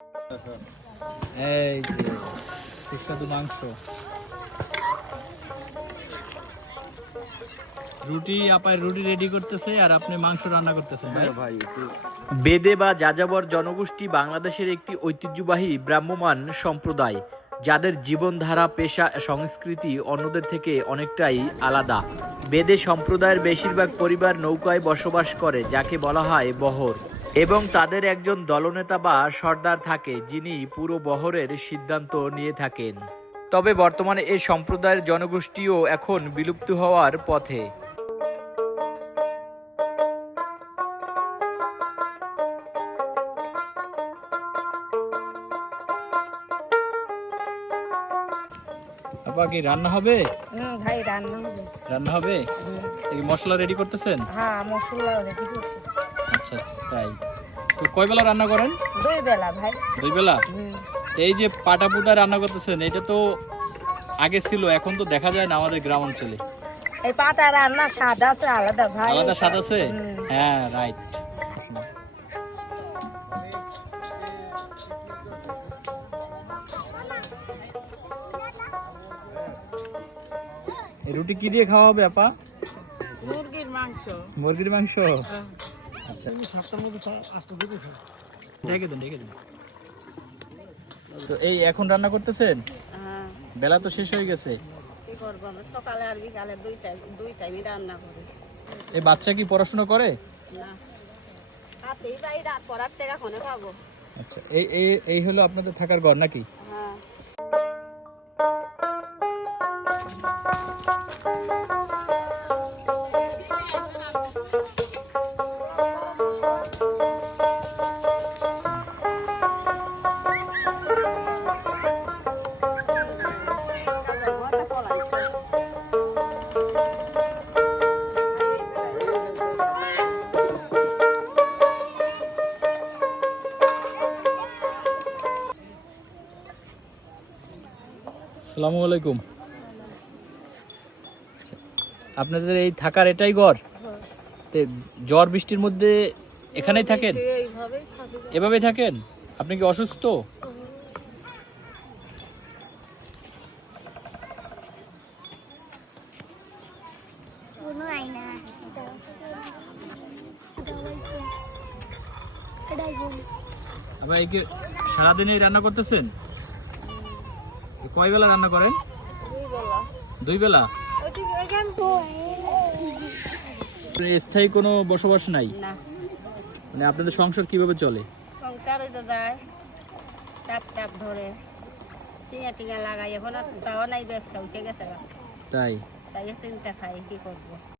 এই যে সুস্বাদু মাংস, রুটি আপায় রুটি রেডি করতেছে আর আপনি মাংস রান্না করতেছেন ভাই। বেদে বা যাযাবর জনগোষ্ঠী বাংলাদেশের একটি ঐতিহ্যবাহী ভ্রাম্যমাণ সম্প্রদায়, যাদের জীবনধারা, পেশা, সংস্কৃতি অন্যদের থেকে অনেকটাই আলাদা। বেদে সম্প্রদায়ের বেশিরভাগ পরিবার নৌকায় বসবাস করে, যাকে বলা হয় বহর, এবং তাদের একজন দলনেতা বা সর্দার থাকে, যিনি পুরো বহরের সিদ্ধান্ত নিয়ে থাকেন। তবে বর্তমানে এই সম্প্রদায়ের জনগোষ্ঠীও এখন বিলুপ্ত হওয়ার পথে। আপা কি রান্না হবে? ভাই রান্না হবে। রান্না হবে? এই মশলা রেডি করতেছেন? হ্যাঁ, মশলা রেডি করতেছি। আচ্ছা, তাই। তো কয় বেলা রান্না করেন? 2 বেলা ভাই। 2 বেলা? এই যে পাটা পুটা রান্না করতেছেন, এটা তো আগে ছিল, এখন তো দেখা যায় না আমাদের গ্রাম অঞ্চলে। এই পাটা রান্না স্বাদ আছে আলাদা ভাই। আলাদা স্বাদ আছে? হ্যাঁ, রাইট। এই রুটি কি দিয়ে খাওয়া হবে আপা? মুরগির মাংস। মুরগির মাংস? আচ্ছা, ঢেকে দেন, ঢেকে দেন। তো এই এখন রান্না করতেছেন? বেলা তো শেষ হয়ে গেছে। কি করব, সকালে আর বিকালে দুই টাইমই রান্না করি। এই বাচ্চা কি পড়াশোনা করে? না, হাতেই যাই, রাত পড়ার টাকা কোনে পাবো। আচ্ছা, এই এই এই হলো আপনাদের থাকার ঘর নাকি? হ্যাঁ। আসসালামু আলাইকুম। আপনাদের এই থাকার এটাই ঘর? ঝড় বৃষ্টির মধ্যে এখানেই থাকেন? এভাবেই থাকেন? আপনি কি অসুস্থ? আবার এই কি সারাদিনই রান্না করতেছেন? কয় বেলা রান্না করেন? 2 বেলা? স্থায়ী কোনো বসবাস নাই? না। মানে আপনাদের সংসার কিভাবে চলে? সংসার হইতে যায় চাপ ধরে চিঙা টিঙা লাগাই, এখন আর তাও নাই, ব্যবসা উঠে গেছে। তাই? তাই চিন্তা খাই, কি করবো।